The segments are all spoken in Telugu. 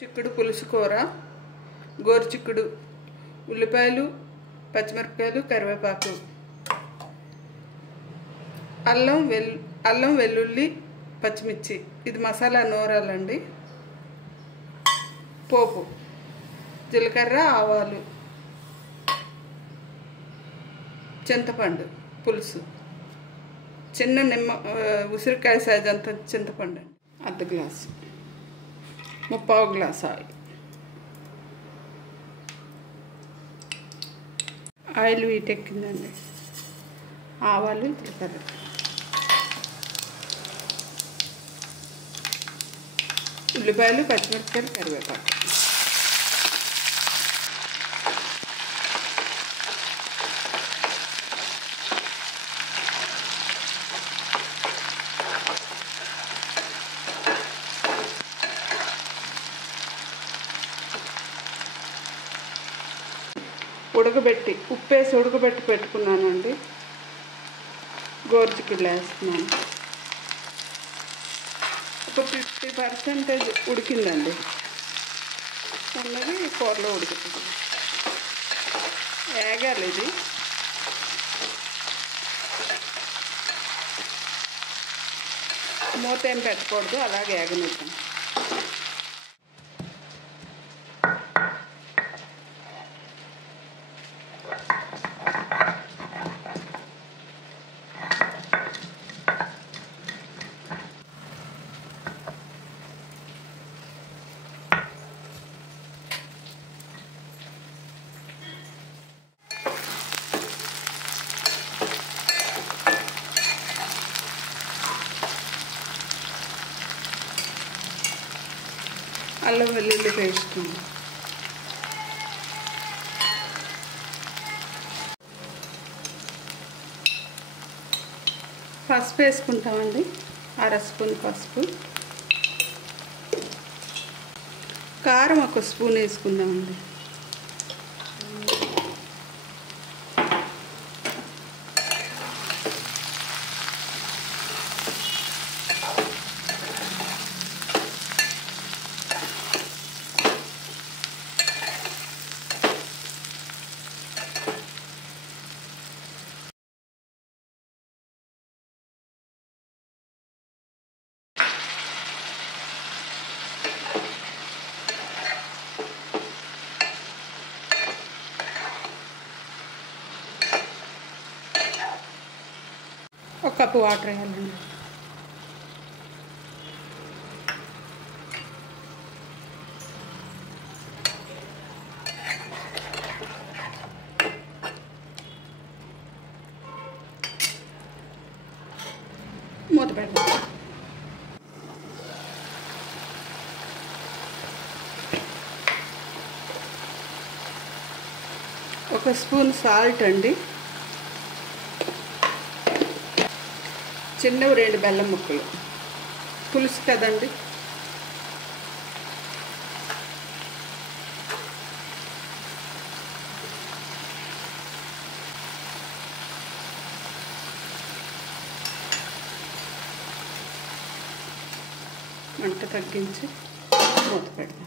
చిక్కుడు పులుసు కూర, గోరుచిక్కుడు, ఉల్లిపాయలు, పచ్చిమిరపకాయలు, కరివేపాకు, అల్లం వెల్లుల్లి, పచ్చిమిర్చి. ఇది మసాలా నూరాలండి. పోపు, జీలకర్ర, ఆవాలు, చింతపండు పులుసు, చిన్న ఉసిరికాయ సైజ్ అంత చింతపండు, అర్ధ గ్లాసు, 3/4 గ్లాసు ఆయిల్ వీటెక్కిందండి. ఆవాలు, జీలకర్ర, ఉల్లిపాయలు, పచ్చిమిరపకాయలు, కరివేపాకు. ఉడకబెట్టి ఉప్పేసి ఉడకబెట్టి పెట్టుకున్నానండి. గోరుచిక్కుడులో వేస్తున్నాను. ఒక 50% ఉడికిందండి. ఉన్నది కూరలో ఉడుకుతుంది. వేగాలి ఇది. మూత ఏం పెట్టకూడదు, అలాగే వేగనిద్దాం. అల్లం వెల్లుల్లి పేస్ట్, పసుపు వేసుకుంటామండి. 1/2 స్పూన్ పసుపు, కారం 1 స్పూన్ వేసుకుందామండి. ఒక కప్పు వాటర్ వేయాలండి. మూత పెడదాం. ఒక స్పూన్ సాల్ట్ అండి. చిన్నవి 2 బెల్లం ముక్కలు. పులుసు కదండి. మంట తగ్గించి మూత పెడదాం.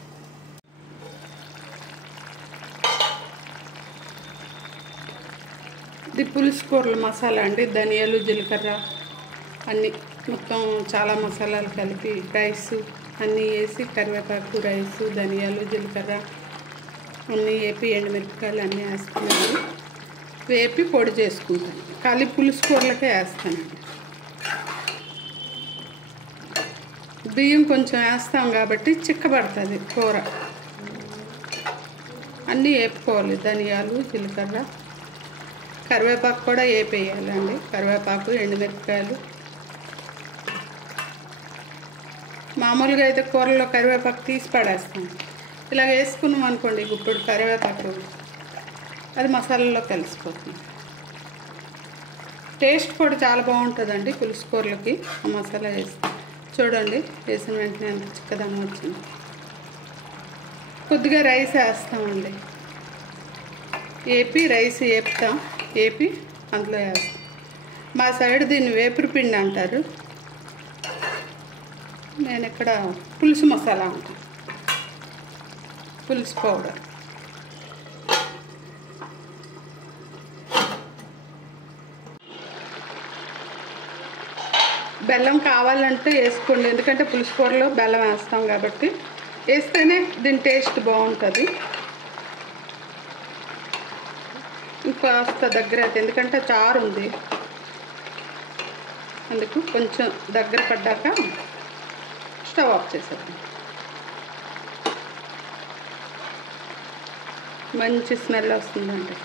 ఇది పులుసు కూరల మసాలా అండి. ధనియాలు, జీలకర్ర అన్నీ మొత్తం చాలా మసాలాలు కలిపి రైసు అన్నీ వేసి, కరివేపాకు, రైసు, ధనియాలు, జీలకర్ర అన్నీ వేపి, ఎండుమిరపకాయలు అన్నీ వేస్తున్నాను. వేపి పొడి చేసుకుంటాను. ఖాళీ పులుసు కూరలకే వేస్తానండి. బియ్యం కొంచెం వేస్తాం కాబట్టి చిక్కబడుతుంది కూర. అన్నీ వేపుకోవాలి. ధనియాలు, జీలకర్ర, కరివేపాకు కూడా వేపేయాలండి. కరివేపాకు, ఎండుమిరపకాయలు. మామూలుగా అయితే కూరలో కరివేపాకు తీసి పడేస్తాం. ఇలా వేసుకున్నాం అనుకోండి, గుప్పుడు కరివేపాకు, అది మసాలాలో కలిసిపోతుంది. టేస్ట్ కూడా చాలా బాగుంటుందండి పులుసు కూరలకి ఆ మసాలా వేసి. చూడండి, వేసిన వెంటనే ఎంత చిక్కదనం వచ్చింది. కొద్దిగా రైస్ వేస్తామండి. వేపి రైస్ వేపుతాం. వేపి అందులో వేస్తాం. మా సైడ్ దీన్ని వేపురు పిండి అంటారు. నేను ఇక్కడ పులుసు మసాలా అంటాను. పులుసు పౌడర్, బెల్లం కావాలంటే వేసుకోండి, ఎందుకంటే పులుసు కూరలో బెల్లం వేస్తాం కాబట్టి వేస్తేనే దీని టేస్ట్ బాగుంటుంది. ఇంకాస్త దగ్గర అయితే, ఎందుకంటే చారు ఉంది, అందుకు కొంచెం దగ్గర పడ్డాక స్టవ్ ఆఫ్ చేసేద్దాం. మంచి స్మెల్ వస్తుందండి.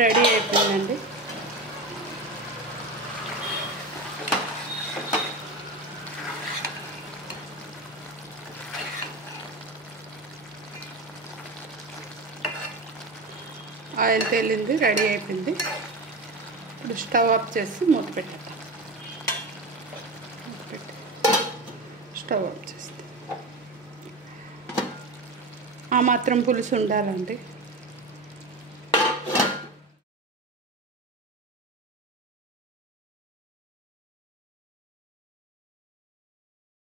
రెడీ అయిపోయిందండి. ఆయిల్ తేలింది, రెడీ అయిపోయింది. ఇప్పుడు స్టవ్ ఆఫ్ చేసి మూత పెట్టేద్దాం. స్టవ్ ఆఫ్ చేస్తే ఆ మాత్రం పులుసు ఉండాలండి.